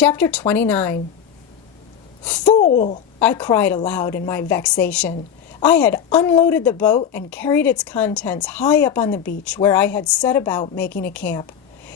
Chapter 29. "Fool!" I cried aloud in my vexation. I had unloaded the boat and carried its contents high up on the beach, where I had set about making a camp.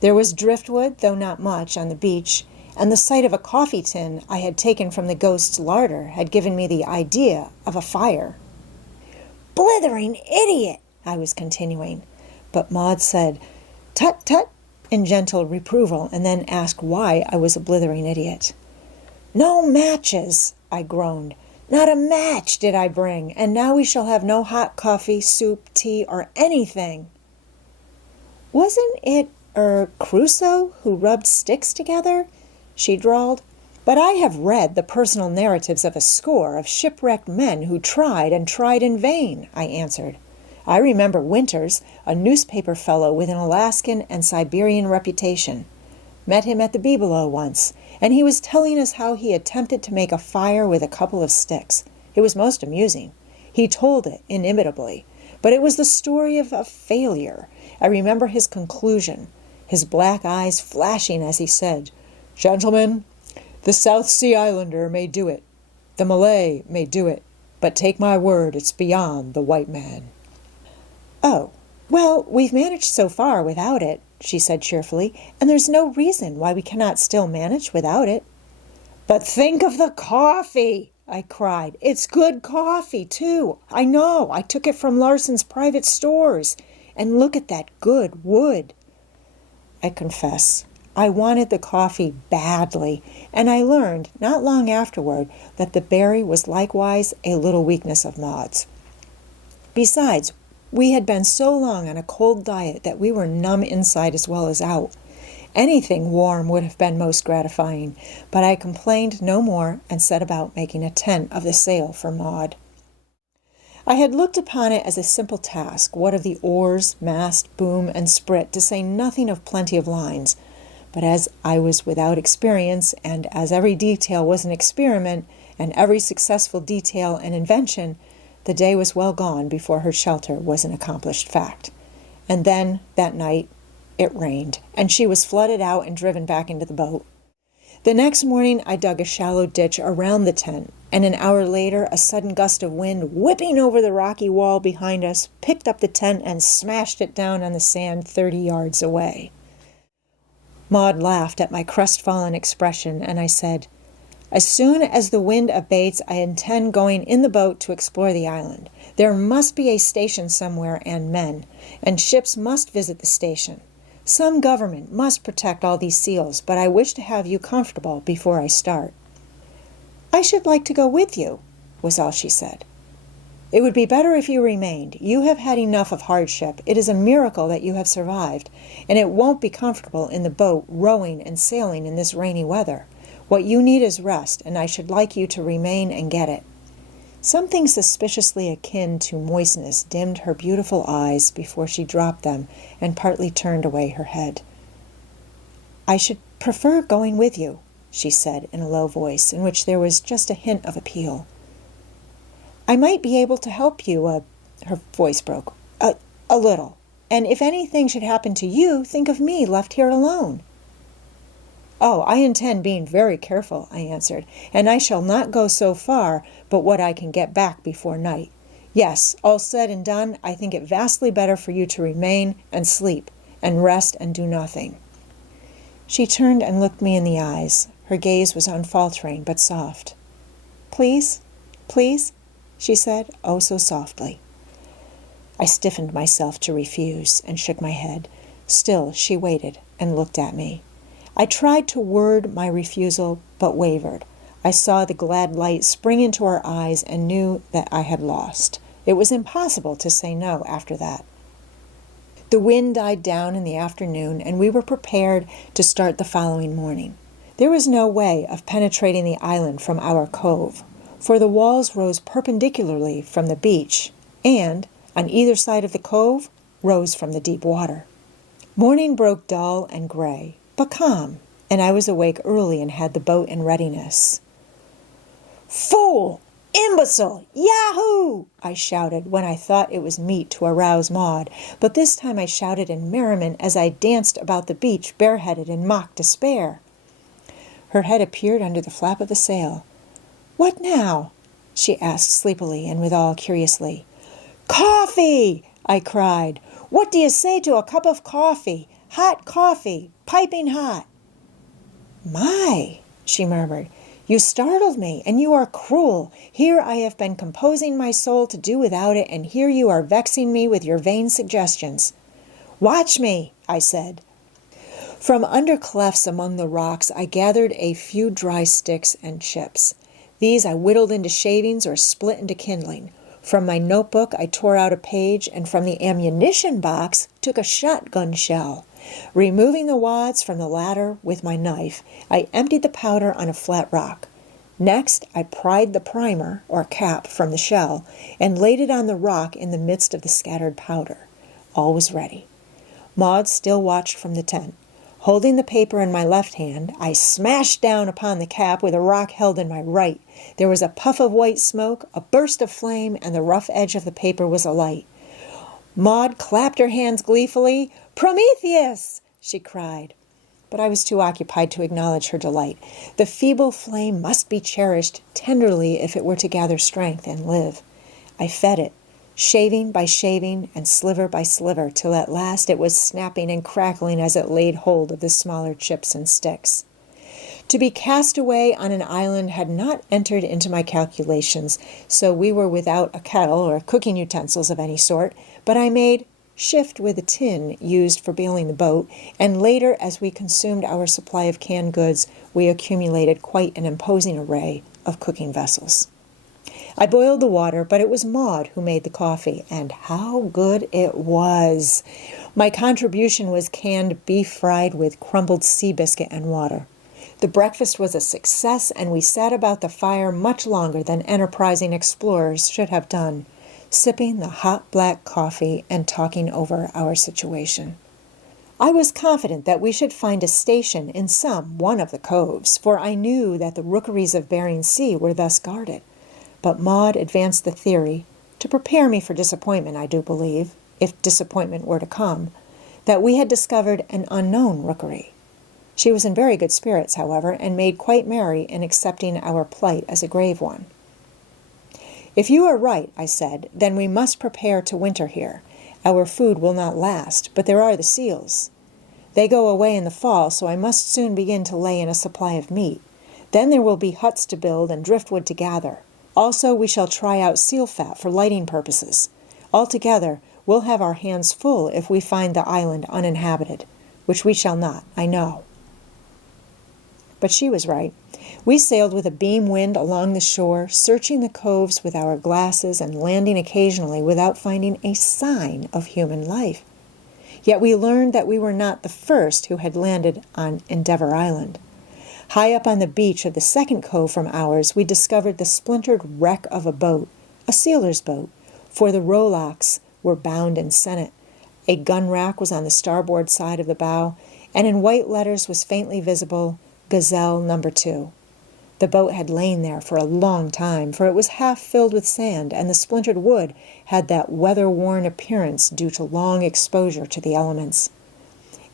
There was driftwood, though not much, on the beach, and the sight of a coffee tin I had taken from the ghost's larder had given me the idea of a fire. "Blithering idiot!" I was continuing, but Maud said, "Tut, tut," in gentle reproval, and then asked why I was a blithering idiot. "No matches," I groaned. "Not a match did I bring, and now we shall have no hot coffee, soup, tea, or anything." "Wasn't it, Crusoe who rubbed sticks together?" she drawled. "But I have read the personal narratives of a score of shipwrecked men who tried and tried in vain," I answered. "I remember Winters, a newspaper fellow with an Alaskan and Siberian reputation. Met him at the Bibelot once, and he was telling us how he attempted to make a fire with a couple of sticks. It was most amusing. He told it inimitably, but it was the story of a failure. I remember his conclusion, his black eyes flashing as he said, 'Gentlemen, the South Sea Islander may do it. The Malay may do it. But take my word, it's beyond the white man.'" "Oh, well, we've managed so far without it," she said cheerfully, "and there's no reason why we cannot still manage without it." "But think of the coffee!" I cried. "It's good coffee, too. I know. I took it from Larson's private stores. And look at that good wood." I confess, I wanted the coffee badly, and I learned, not long afterward, that the berry was likewise a little weakness of Maud's. Besides, we had been so long on a cold diet that we were numb inside as well as out. Anything warm would have been most gratifying, but I complained no more and set about making a tent of the sail for Maud. I had looked upon it as a simple task, what of the oars, mast, boom, and sprit, to say nothing of plenty of lines. But as I was without experience, and as every detail was an experiment, and every successful detail an invention, the day was well gone before her shelter was an accomplished fact. And then, that night, it rained, and she was flooded out and driven back into the boat. The next morning I dug a shallow ditch around the tent, and an hour later a sudden gust of wind, whipping over the rocky wall behind us, picked up the tent and smashed it down on the sand 30 yards away. Maud laughed at my crestfallen expression, and I said, "As soon as the wind abates, I intend going in the boat to explore the island. There must be a station somewhere and men, and ships must visit the station. Some government must protect all these seals, but I wish to have you comfortable before I start." "I should like to go with you," was all she said. "It would be better if you remained. You have had enough of hardship. It is a miracle that you have survived, and it won't be comfortable in the boat, rowing and sailing in this rainy weather. What you need is rest, and I should like you to remain and get it." Something suspiciously akin to moistness dimmed her beautiful eyes before she dropped them and partly turned away her head. "I should prefer going with you," she said in a low voice in which there was just a hint of appeal. "I might be able to help you, her voice broke, a little. And if anything should happen to you, think of me left here alone." "Oh, I intend being very careful," I answered, "and I shall not go so far but what I can get back before night. Yes, all said and done, I think it vastly better for you to remain and sleep, and rest and do nothing." She turned and looked me in the eyes. Her gaze was unfaltering but soft. "Please, please," she said, oh so softly. I stiffened myself to refuse and shook my head. Still she waited and looked at me. I tried to word my refusal, but wavered. I saw the glad light spring into her eyes and knew that I had lost. It was impossible to say no after that. The wind died down in the afternoon, and we were prepared to start the following morning. There was no way of penetrating the island from our cove, for the walls rose perpendicularly from the beach, and, on either side of the cove, rose from the deep water. Morning broke dull and gray, but calm, and I was awake early and had the boat in readiness. "Fool! Imbecile! Yahoo!" I shouted when I thought it was meet to arouse Maud, but this time I shouted in merriment as I danced about the beach bareheaded in mock despair. Her head appeared under the flap of the sail. "What now?" she asked sleepily and withal curiously. "Coffee!" I cried. "What do you say to a cup of coffee? Hot coffee, piping hot." "My," she murmured, "you startled me, and you are cruel. Here I have been composing my soul to do without it, and here you are vexing me with your vain suggestions." "Watch me," I said. From under clefts among the rocks I gathered a few dry sticks and chips. These I whittled into shavings or split into kindling. From my notebook I tore out a page, and from the ammunition box took a shotgun shell. Removing the wads from the latter with my knife, I emptied the powder on a flat rock. Next, I pried the primer, or cap, from the shell, and laid it on the rock in the midst of the scattered powder. All was ready. Maud still watched from the tent. Holding the paper in my left hand, I smashed down upon the cap with a rock held in my right. There was a puff of white smoke, a burst of flame, and the rough edge of the paper was alight. Maud clapped her hands gleefully. "Prometheus!" she cried. But I was too occupied to acknowledge her delight. The feeble flame must be cherished tenderly if it were to gather strength and live. I fed it, shaving by shaving and sliver by sliver, till at last it was snapping and crackling as it laid hold of the smaller chips and sticks. To be cast away on an island had not entered into my calculations, so we were without a kettle or cooking utensils of any sort, but I made shift with a tin used for bailing the boat, and later, as we consumed our supply of canned goods, we accumulated quite an imposing array of cooking vessels. I boiled the water, but it was Maud who made the coffee, and how good it was! My contribution was canned beef fried with crumbled sea biscuit and water. The breakfast was a success, and we sat about the fire much longer than enterprising explorers should have done, sipping the hot black coffee and talking over our situation. I was confident that we should find a station in some one of the coves, for I knew that the rookeries of Bering Sea were thus guarded. But Maud advanced the theory, to prepare me for disappointment, I do believe, if disappointment were to come, that we had discovered an unknown rookery. She was in very good spirits, however, and made quite merry in accepting our plight as a grave one. "If you are right," I said, "then we must prepare to winter here. Our food will not last, but there are the seals. They go away in the fall, so I must soon begin to lay in a supply of meat. Then there will be huts to build and driftwood to gather. Also, we shall try out seal fat for lighting purposes. Altogether, we'll have our hands full if we find the island uninhabited, which we shall not, I know." But she was right. We sailed with a beam wind along the shore, searching the coves with our glasses and landing occasionally without finding a sign of human life. Yet we learned that we were not the first who had landed on Endeavour Island. High up on the beach of the second cove from ours, we discovered the splintered wreck of a boat, a sealer's boat, for the rowlocks were bound in sennit. A gun rack was on the starboard side of the bow, and in white letters was faintly visible, Gazelle No. 2. The boat had lain there for a long time, for it was half filled with sand, and the splintered wood had that weather-worn appearance due to long exposure to the elements.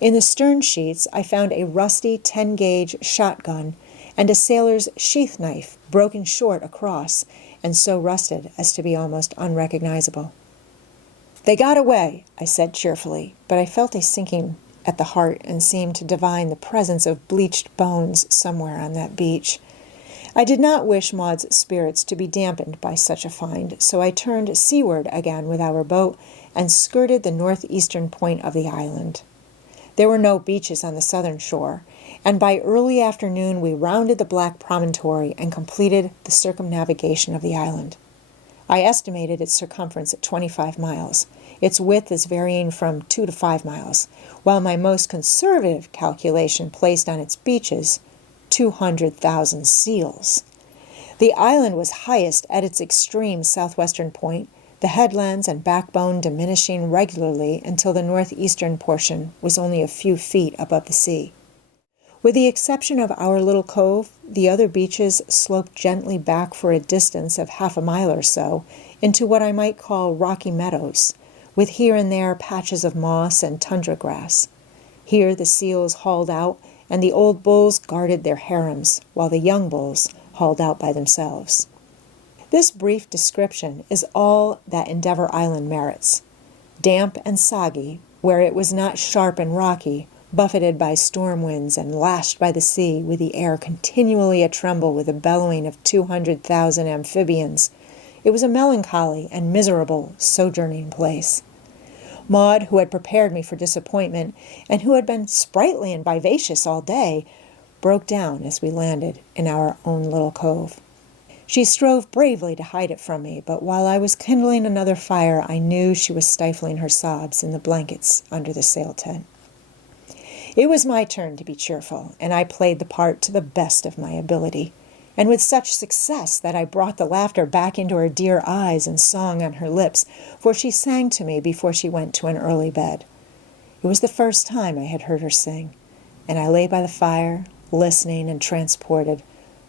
In the stern sheets I found a rusty 10-gauge shotgun and a sailor's sheath knife broken short across and so rusted as to be almost unrecognizable. "They got away," I said cheerfully, but I felt a sinking at the heart and seemed to divine the presence of bleached bones somewhere on that beach. I did not wish Maud's spirits to be dampened by such a find, so I turned seaward again with our boat and skirted the northeastern point of the island. There were no beaches on the southern shore, and by early afternoon we rounded the black promontory and completed the circumnavigation of the island. I estimated its circumference at 25 miles. Its width is varying from 2 to 5 miles, while my most conservative calculation placed on its beaches 200,000 seals. The island was highest at its extreme southwestern point, the headlands and backbone diminishing regularly until the northeastern portion was only a few feet above the sea. With the exception of our little cove, the other beaches sloped gently back for a distance of half a mile or so into what I might call rocky meadows, with here and there patches of moss and tundra grass. Here the seals hauled out, and the old bulls guarded their harems, while the young bulls hauled out by themselves. This brief description is all that Endeavor Island merits. Damp and soggy, where it was not sharp and rocky, buffeted by storm winds and lashed by the sea, with the air continually a-tremble with the bellowing of 200,000 amphibians, it was a melancholy and miserable sojourning place. Maud, who had prepared me for disappointment, and who had been sprightly and vivacious all day, broke down as we landed in our own little cove. She strove bravely to hide it from me, but while I was kindling another fire, I knew she was stifling her sobs in the blankets under the sail tent. It was my turn to be cheerful, and I played the part to the best of my ability, and with such success that I brought the laughter back into her dear eyes and song on her lips, for she sang to me before she went to an early bed. It was the first time I had heard her sing, and I lay by the fire, listening and transported,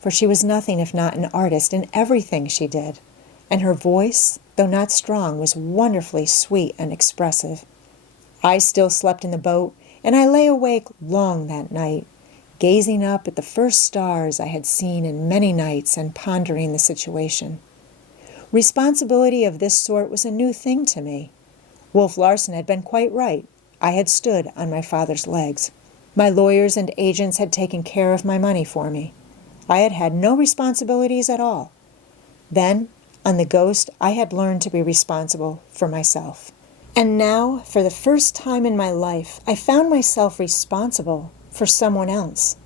for she was nothing if not an artist in everything she did, and her voice, though not strong, was wonderfully sweet and expressive. I still slept in the boat, and I lay awake long that night, gazing up at the first stars I had seen in many nights and pondering the situation. Responsibility of this sort was a new thing to me. Wolf Larson had been quite right. I had stood on my father's legs. My lawyers and agents had taken care of my money for me. I had had no responsibilities at all. Then, on the Ghost, I had learned to be responsible for myself. And now, for the first time in my life, I found myself responsible for someone else.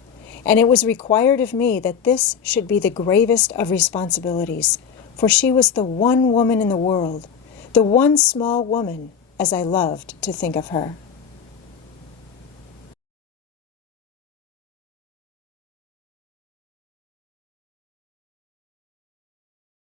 And it was required of me that this should be the gravest of responsibilities, for she was the one woman in the world, the one small woman, as I loved to think of her.